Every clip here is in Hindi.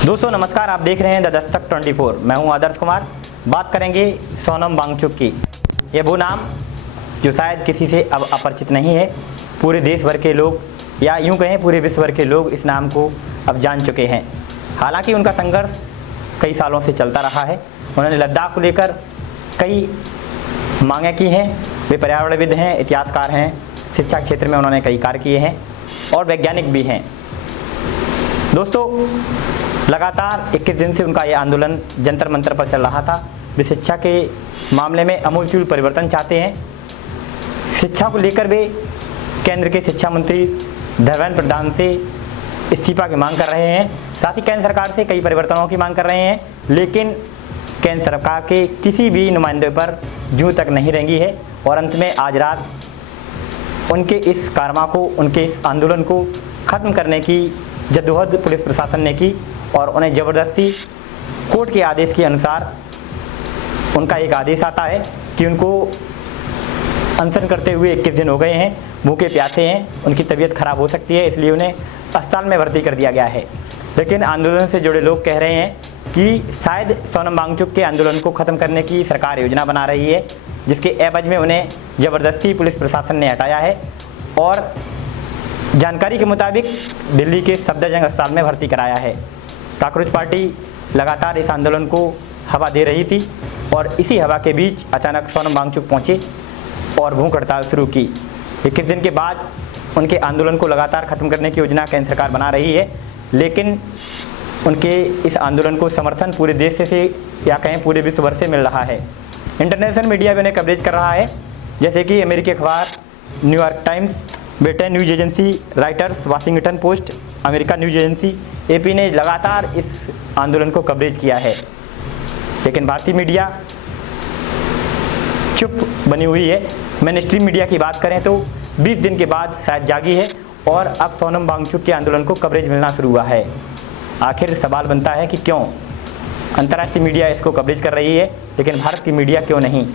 दोस्तों नमस्कार, आप देख रहे हैं द दस्तक 24। मैं हूं आदर्श कुमार। बात करेंगे सोनम वांगचुक की। ये वो नाम जो शायद किसी से अब अपरिचित नहीं है। पूरे देश भर के लोग या यूं कहें पूरे विश्व भर के लोग इस नाम को अब जान चुके हैं। हालांकि उनका संघर्ष कई सालों से चलता रहा है। उन्होंने लद्दाख को लेकर कई मांगें की हैं। वे पर्यावरणविद हैं, इतिहासकार हैं, शिक्षा क्षेत्र में उन्होंने कई कार्य किए हैं और वैज्ञानिक भी हैं। दोस्तों लगातार 21 दिन से उनका ये आंदोलन जंतर मंतर पर चल रहा था। वे शिक्षा के मामले में आमूलचूल परिवर्तन चाहते हैं। शिक्षा को लेकर वे केंद्र के शिक्षा मंत्री धर्मेंद्र प्रधान से इस्तीफा की मांग कर रहे हैं। साथ ही केंद्र सरकार से कई परिवर्तनों की मांग कर रहे हैं, लेकिन केंद्र सरकार के किसी भी नुमाइंदे पर जूं तक नहीं रेंगी है। और अंत में आज रात उनके इस कारमा को, उनके इस आंदोलन को ख़त्म करने की जद्दोजहद पुलिस प्रशासन ने की और उन्हें ज़बरदस्ती कोर्ट के आदेश के अनुसार उनका एक आदेश आता है कि उनको अनशन करते हुए 21 दिन हो गए हैं, भूखे प्यासे हैं, उनकी तबीयत खराब हो सकती है, इसलिए उन्हें अस्पताल में भर्ती कर दिया गया है। लेकिन आंदोलन से जुड़े लोग कह रहे हैं कि शायद सोनम वांगचुक के आंदोलन को ख़त्म करने की सरकार योजना बना रही है, जिसके एवज में उन्हें ज़बरदस्ती पुलिस प्रशासन ने हटाया है और जानकारी के मुताबिक दिल्ली के सफदरजंग अस्पताल में भर्ती कराया है। काकरोच पार्टी लगातार इस आंदोलन को हवा दे रही थी और इसी हवा के बीच अचानक सोनम वांगचुक पहुंचे और भूख हड़ताल शुरू की। 21 दिन के बाद उनके आंदोलन को लगातार ख़त्म करने की योजना केंद्र सरकार बना रही है, लेकिन उनके इस आंदोलन को समर्थन पूरे देश से या कहें पूरे विश्व भर से मिल रहा है। इंटरनेशनल मीडिया भी उन्हें कवरेज कर रहा है, जैसे कि अमेरिकी अखबार New York times, Britain news agency writers, Washington post, America news agency AP ने लगातार इस आंदोलन को कवरेज किया है। लेकिन भारतीय मीडिया चुप बनी हुई है। मेनस्ट्रीम मीडिया की बात करें तो 20 दिन के बाद शायद जागी है और अब सोनम वांगचुक के आंदोलन को कवरेज मिलना शुरू हुआ है। आखिर सवाल बनता है कि क्यों अंतर्राष्ट्रीय मीडिया इसको कवरेज कर रही है, लेकिन भारत की मीडिया क्यों नहीं।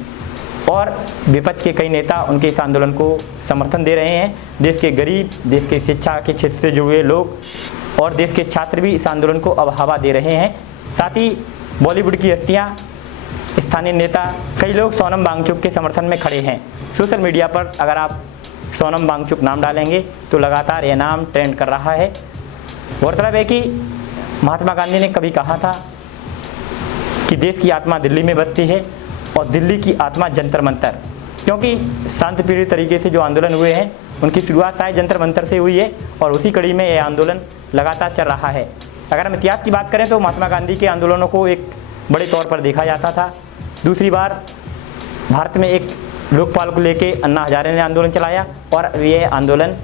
और विपक्ष के कई नेता उनके इस आंदोलन को समर्थन दे रहे हैं। देश के गरीब, देश के शिक्षा के क्षेत्र से जुड़े लोग और देश के छात्र भी इस आंदोलन को अब हवा दे रहे हैं। साथ ही बॉलीवुड की हस्तियां, स्थानीय नेता, कई लोग सोनम वांगचुक के समर्थन में खड़े हैं। सोशल मीडिया पर अगर आप सोनम वांगचुक नाम डालेंगे तो लगातार यह नाम ट्रेंड कर रहा है। गौरतलब है कि महात्मा गांधी ने कभी कहा था कि देश की आत्मा दिल्ली में बसती है और दिल्ली की आत्मा जंतर मंतर, क्योंकि शांतिप्रिय तरीके से जो आंदोलन हुए हैं उनकी शुरुआत शायद जंतर मंतर से हुई है और उसी कड़ी में यह आंदोलन लगातार चल रहा है। अगर हम इतिहास की बात करें तो महात्मा गांधी के आंदोलनों को एक बड़े तौर पर देखा जाता था। दूसरी बार भारत में एक लोकपाल को लेके अन्ना हजारे ने आंदोलन चलाया और यह आंदोलन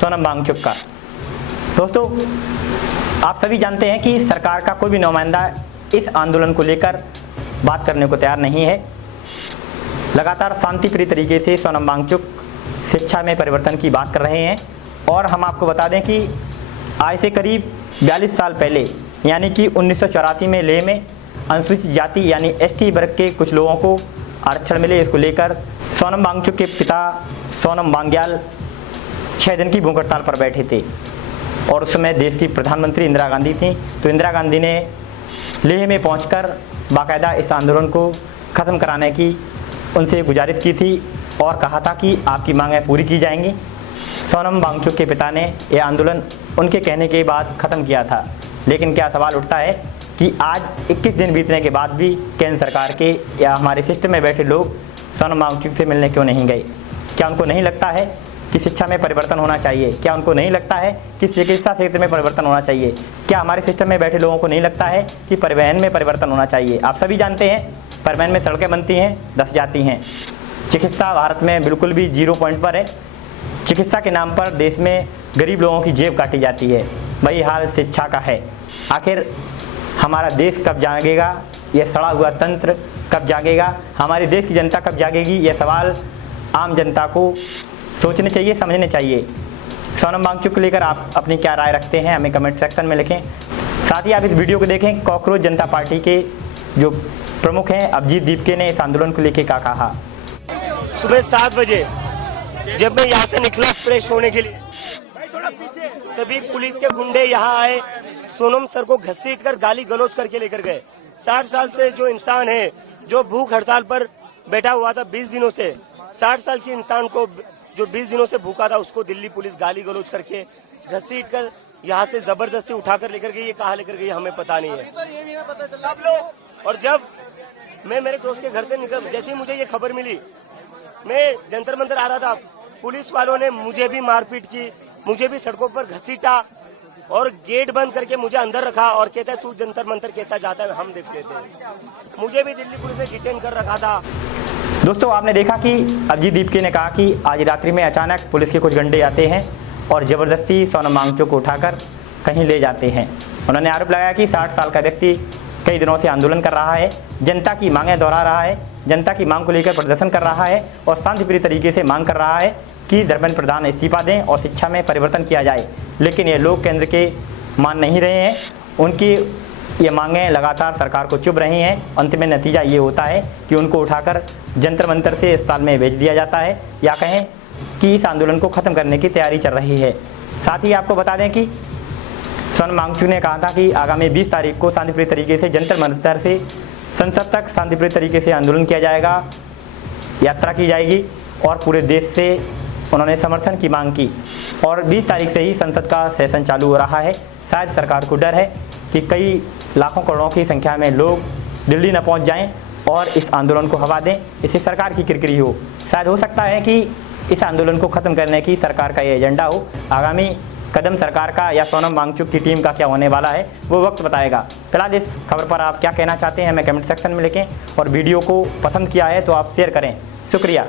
सोनम वांगचुक का। दोस्तों आप सभी जानते हैं कि सरकार का कोई भी नुमाइंदा इस आंदोलन को लेकर बात करने को तैयार नहीं है। लगातार शांतिप्रिय तरीके से सोनम वांगचुक शिक्षा में परिवर्तन की बात कर रहे हैं और हम आपको बता दें कि आज से करीब 42 साल पहले यानी कि 1984 में लेह में अनुसूचित जाति यानी ST वर्ग के कुछ लोगों को आरक्षण मिले। इसको लेकर सोनम वांगचुक के पिता सोनम वांग्याल 6 दिन की भूख हड़ताल पर बैठे थे और उस समय देश की प्रधानमंत्री इंदिरा गांधी थी। तो इंदिरा गांधी ने लेह में पहुंचकर बाकायदा इस आंदोलन को ख़त्म कराने की उनसे गुजारिश की थी और कहा था कि आपकी मांगें पूरी की जाएंगी। सोनम वांगचुक के पिता ने यह आंदोलन उनके कहने के बाद ख़त्म किया था। लेकिन क्या सवाल उठता है कि आज 21 दिन बीतने के बाद भी केंद्र सरकार के या हमारे सिस्टम में बैठे लोग सोनम वांगचुक से मिलने क्यों नहीं गए? क्या उनको नहीं लगता है कि शिक्षा में परिवर्तन होना चाहिए? क्या उनको नहीं लगता है कि चिकित्सा क्षेत्र में परिवर्तन होना चाहिए? क्या हमारे सिस्टम में बैठे लोगों को नहीं लगता है कि परिवहन में परिवर्तन होना चाहिए? आप सभी जानते हैं परिवहन में सड़कें बनती हैं, धंस जाती हैं। चिकित्सा भारत में बिल्कुल भी 0 पॉइंट पर है। चिकित्सा के नाम पर देश में गरीब लोगों की जेब काटी जाती है। वही हाल शिक्षा का है। आखिर हमारा देश कब जागेगा? यह सड़ा हुआ तंत्र कब जागेगा? हमारे देश की जनता कब जागेगी? यह सवाल आम जनता को सोचने चाहिए, समझने चाहिए। सोनम वांगचुक को लेकर आप अपनी क्या राय रखते हैं हमें कमेंट सेक्शन में लिखें। साथ ही आप इस वीडियो को देखें। काकरोच जनता पार्टी के जो प्रमुख हैं अभिजीत दीपके ने इस आंदोलन को लेकर क्या कहा। सुबह 7 बजे जब मैं यहाँ से निकला फ्रेश होने के लिए, तभी पुलिस के गुंडे यहाँ आए, सोनम सर को घसीट कर गाली गलौज करके लेकर गए। 60 साल से जो इंसान है, जो भूख हड़ताल पर बैठा हुआ था 20 दिनों से, 60 साल के इंसान को जो 20 दिनों से भूखा था उसको दिल्ली पुलिस गाली गलौज करके घसीट कर यहाँ से जबरदस्ती उठाकर लेकर गई। ये कहाँ लेकर गई हमें पता नहीं है। और जब मैं मेरे दोस्त के घर से निकल, जैसे ही मुझे ये खबर मिली, मैं जंतर मंतर आ रहा था, पुलिस वालों ने मुझे भी मारपीट की, मुझे भी सड़कों पर घसीटा और गेट बंद करके मुझे अंदर रखा और कहता है तू जंतर मंतर कैसा जाता है हम देख लेते हैं। मुझे भी दिल्ली पुलिस ने डिटेन कर रखा था। दोस्तों, आपने देखा कि अभिजीत दीपके ने कहा कि आज रात्रि में अचानक पुलिस के कुछ गंडे आते हैं और ज़बरदस्ती सोनम वांगचुक को उठाकर कहीं ले जाते हैं। उन्होंने आरोप लगाया कि 60 साल का व्यक्ति कई दिनों से आंदोलन कर रहा है, जनता की मांगें दोहरा रहा है, जनता की मांग को लेकर प्रदर्शन कर रहा है और शांतिप्रिय तरीके से मांग कर रहा है कि धर्मेंद्र प्रधान इस्तीफा दें और शिक्षा में परिवर्तन किया जाए। लेकिन ये लोग केंद्र के मान नहीं रहे हैं, उनकी ये मांगें लगातार सरकार को चुभ रही हैं। अंत में नतीजा ये होता है कि उनको उठाकर जंतर मंतर से अस्पताल में भेज दिया जाता है, या कहें कि इस आंदोलन को ख़त्म करने की तैयारी चल रही है। साथ ही आपको बता दें कि सोनम वांगचुक ने कहा था कि आगामी 20 तारीख को शांतिप्रिय तरीके से जंतर मंतर से संसद तक शांतिप्रिय तरीके से आंदोलन किया जाएगा, यात्रा की जाएगी और पूरे देश से उन्होंने समर्थन की मांग की। और 20 तारीख से ही संसद का सेशन चालू हो रहा है। शायद सरकार को डर है कि कई लाखों करोड़ों की संख्या में लोग दिल्ली न पहुंच जाएं और इस आंदोलन को हवा दें, इससे सरकार की किरकिरी हो। शायद हो सकता है कि इस आंदोलन को ख़त्म करने की सरकार का ये एजेंडा हो। आगामी कदम सरकार का या सोनम वांगचुक की टीम का क्या होने वाला है वो वक्त बताएगा। फिलहाल इस खबर पर आप क्या कहना चाहते हैं हमें कमेंट सेक्शन में लिखें और वीडियो को पसंद किया है तो आप शेयर करें। शुक्रिया।